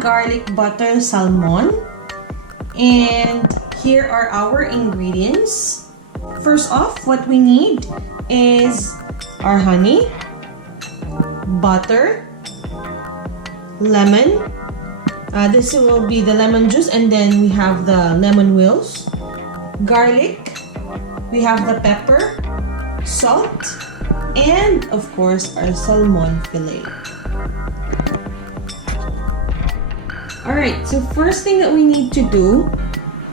garlic butter salmon. And here are our ingredients. First off, what we need is our honey, butter, lemon. This will be the lemon juice, and then we have the lemon wheels, garlic, we have the pepper, salt, and of course our salmon fillet. Alright, so first thing that we need to do,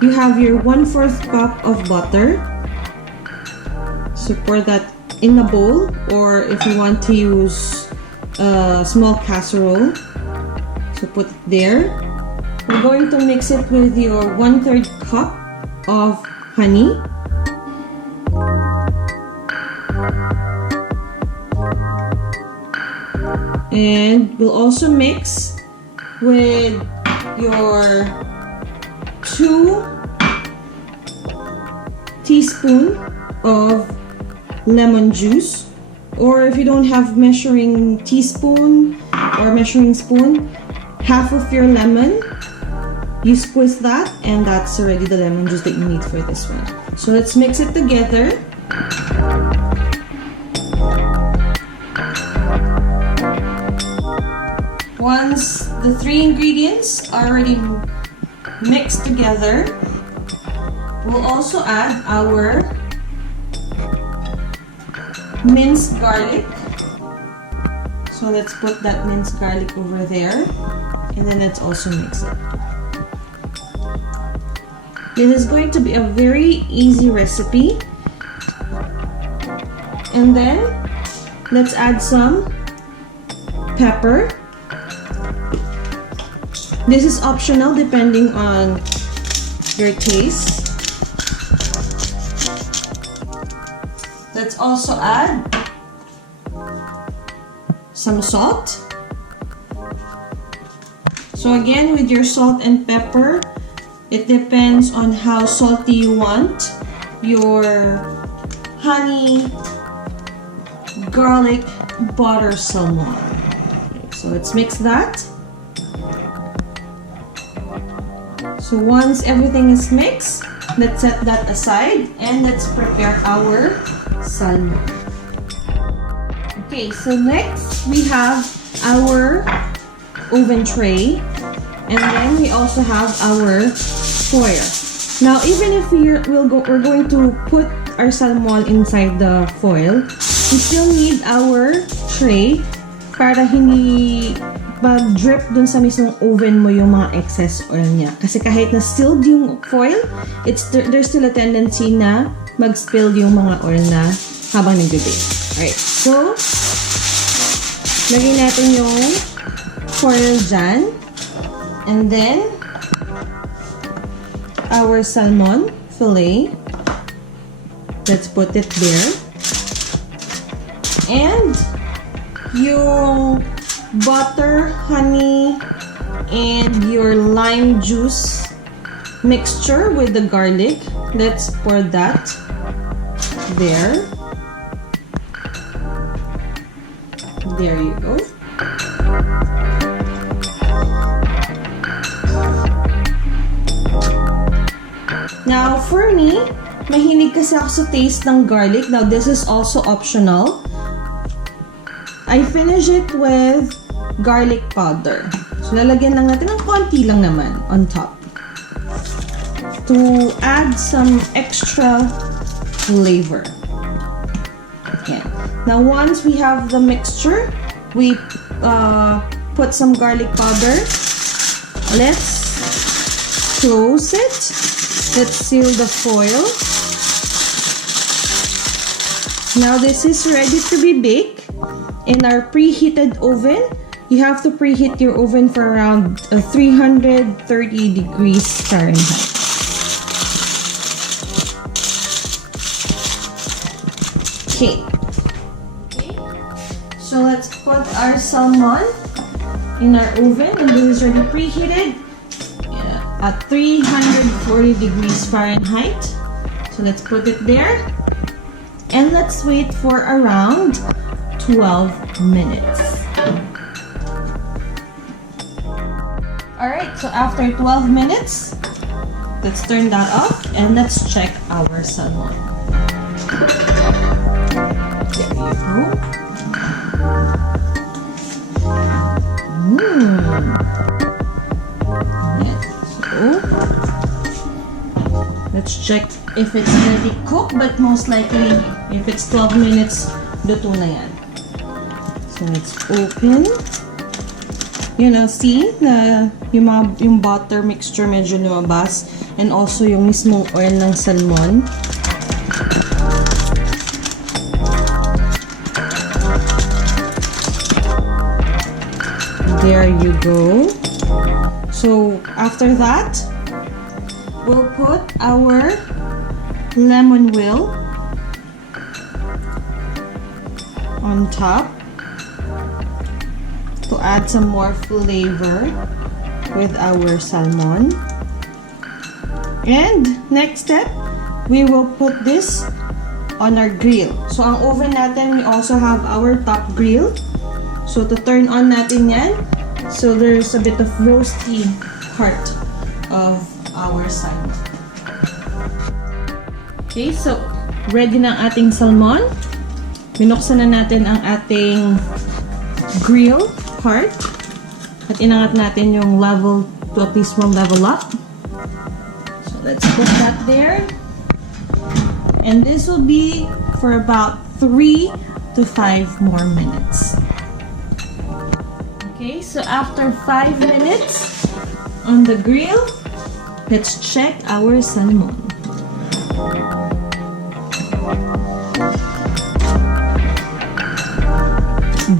you have your 1/4 cup of butter. So pour that in a bowl, or if you want to use a small casserole, so put it there. We're going to mix it with your 1/3 cup of honey. And we'll also mix with your 2 teaspoons of lemon juice, or if you don't have measuring teaspoon or measuring spoon, half of your lemon, you squeeze that, and that's already the lemon juice that you need for this one. So let's mix it together. Once the 3 ingredients are already mixed together, we'll also add our minced garlic. So let's put that minced garlic over there, and then let's also mix it. This is going to be a very easy recipe. And then let's add some pepper. This is optional depending on your taste. Let's also add some salt. So again, with your salt and pepper, it depends on how salty you want your honey, garlic, butter salmon. Okay, so let's mix that. So once everything is mixed, let's set that aside and let's prepare our salmon. Okay, so next we have our oven tray, and then we also have our foil. Now, even if we're going to put our salmon inside the foil, we still need our tray para hindi pag-drip dun sa mismong oven mo yung mga excess oil niya. Kasi kahit na sealed yung foil, there's still a tendency na mag-spill yung mga oil na habang nag-bake. Alright, so lagyan natin yung foil dyan. And then our salmon fillet, let's put it there. And yung butter, honey, and your lime juice mixture with the garlic, let's pour that there. There you go. Now, for me, mahilig kasi ako sa taste ng garlic. Now, this is also optional. I finish it with garlic powder. So, lalagyan lang natin ng konti lang naman on top to add some extra flavor. Yeah. Now, once we have the mixture, we put some garlic powder. Let's close it. Let's seal the foil. Now, this is ready to be baked in our preheated oven. You have to preheat your oven for around 330 degrees Fahrenheit. Okay. So let's put our salmon in our oven, and this is already preheated at 340 degrees Fahrenheit. So let's put it there, and let's wait for around 12 minutes. Alright, so after 12 minutes, let's turn that off and let's check our salmon. There you go. Let's check if it's already cooked, but most likely, if it's 12 minutes, luto na yan. So let's open. You know, see na yung butter mixture medyo lumabas, and also yung mismong oil ng salmon. There you go. So after that, we'll put our lemon wheel on top to add some more flavor with our salmon. And next step, we will put this on our grill. So ang oven natin, we also have our top grill. So to turn on natin yan, so there's a bit of roasty part of our salmon. Okay, so ready na ang ating salmon. Binuksan na natin ang ating grill part at inangat natin yung level to at least one level up. So let's put that there. And this will be for about 3 to 5 more minutes. Okay, so after 5 minutes on the grill, let's check our salmon.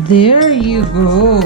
There you go.